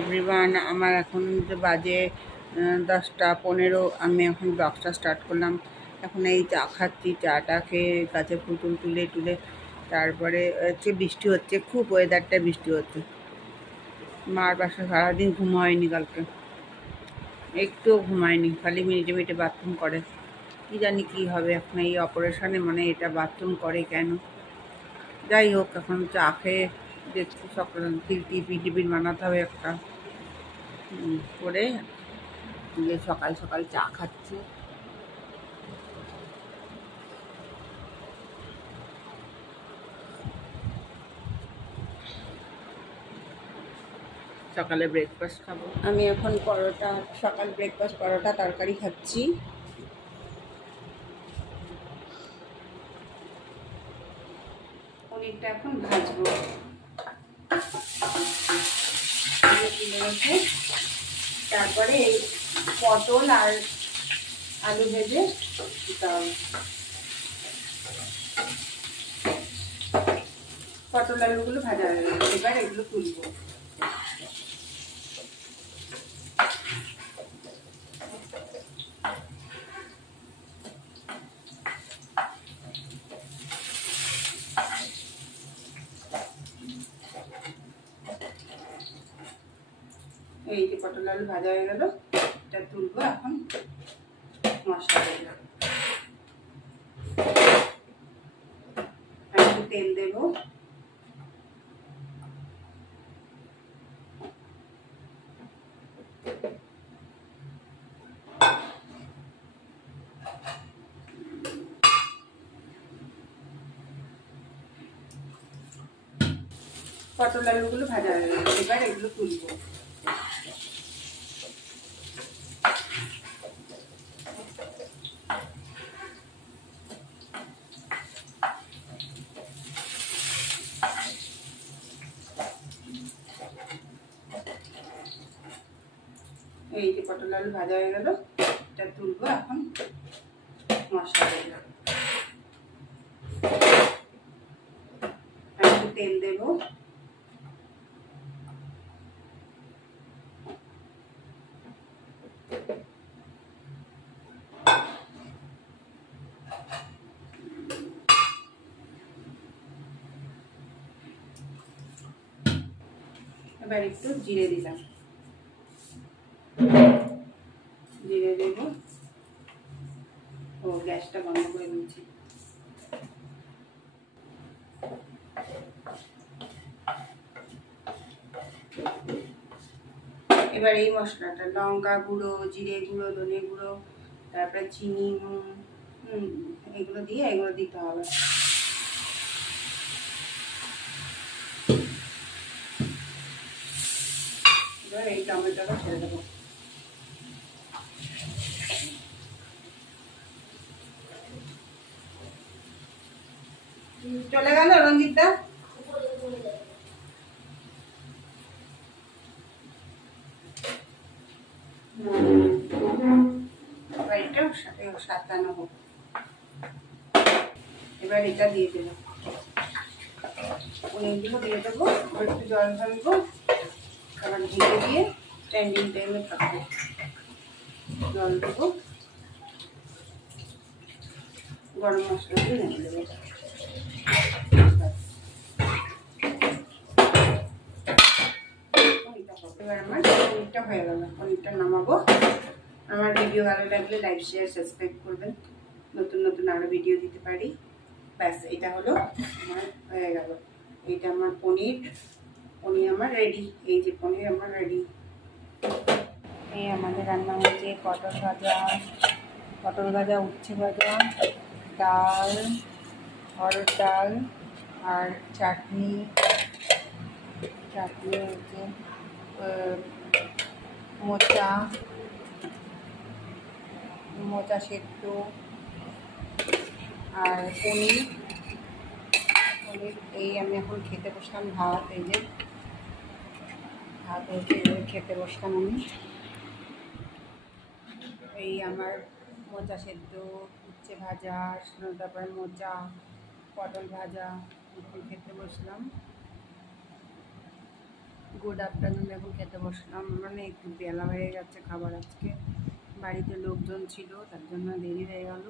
Everyone, আমার এখন বাজে 10টা 15। আমি এখন ব্লগটা স্টার্ট করলাম। এখন এই চা খাচ্ছি, চাটা খেয়ে গাছে ফুল তুলে টুলে তারপরে হচ্ছে বৃষ্টি হচ্ছে, খুব ওয়েদারটা বৃষ্টি হচ্ছে। মার বাসা সারাদিন ঘুম হয়নি কালকে, একটুও ঘুমায়নি, খালি মিনিটে মিনিটে বাথরুম করে। কি জানি কি হবে এখন এই অপারেশনে, মানে এটা বাথরুম করে কেন। যাই হোক, এখন চা খেয়ে দেখছি সকাল টিফিন বানাতে হবে একটা করে। সকাল সকাল চা খাচ্ছি। সকালে ব্রেকফাস্ট খাবো আমি এখন পরোটা, সকাল ব্রেকফাস্ট পরোটা তরকারি খাচ্ছি। পনিরটা এখন ভাজবো, তুলে রেখে তারপরে এই পটল আর আলু ভেজে দিতে হবে। পটল আলুগুলো ভাজা হয়ে গেছে, এবার এগুলো তুলবো। এই যে পটল আলু ভাজা হয়ে গেল, এটা তুলবো। এখন মশলা দেবো, একটু তেল দেবো, পটল আলুগুলো ভাজা হয়ে গেল, এবার এগুলো তুলবো। এই যে পটল আলু ভাজা হয়ে গেল, এটা তুলবো। এখন মশলা দেবো, একটু তেল দেবো, এবার একটু জিরে দিলাম, জিরে দেবো। ও গ্যাসটা বন্ধ করে দিচ্ছি। এবার এই মশলাটা লঙ্কা গুঁড়ো, জিরে গুঁড়ো, ধনে গুঁড়ো, তারপরে চিনি, নুন, এগুলো দিয়ে এগুলো দিতে হবে। এবার এই টমেটোটা ছেড়ে দেবো। চলে গেল রঞ্জিতদা। এটাও সাথে সাজানো হোক। এবার এটা দিয়ে দেবো, পনিরগুলো দিয়ে দেবো, একটু জল ঢালবো, আবার ঢেকে দিয়ে স্ট্যান্ডিং টাইমে থাকবো। জল দেবো, গরম মশলা দিয়ে নেমে দেবো। এবার আমার পনিরটা হয়ে গেল, পনিরটা নামাবো। আমার ভিডিও ভালো লাগলে লাইক শেয়ার সাবস্ক্রাইব করবেন, নতুন নতুন আরো ভিডিও দিতে পারি। ব্যাস, এটা হলো আমার হয়ে গেল। এইটা আমার পনির আমার রেডি। এই যে পনির আমার রেডি। এই আমাদের রান্না হচ্ছে পটল ভাজা, উচ্ছে ভাজা, ডাল, অরড় ডাল, আর চাটনি হচ্ছে মোচা সেদ্ধ, আর পনির। এই আমি এখন খেতে বসলাম। ভাত, এই যে ভাত হচ্ছে, খেতে বসলাম আমি। এই আমার মোচা সেদ্ধ, উচ্ছে ভাজা, তারপরে মোচা, পটল ভাজা, এখন খেতে বসলাম। Good afternoon. এখন খেতে বসলাম, মানে একটু বেলা হয়ে গেছে খাবার আজকে, বাড়িতে লোকজন ছিল তার জন্য দেরি হয়ে গেল।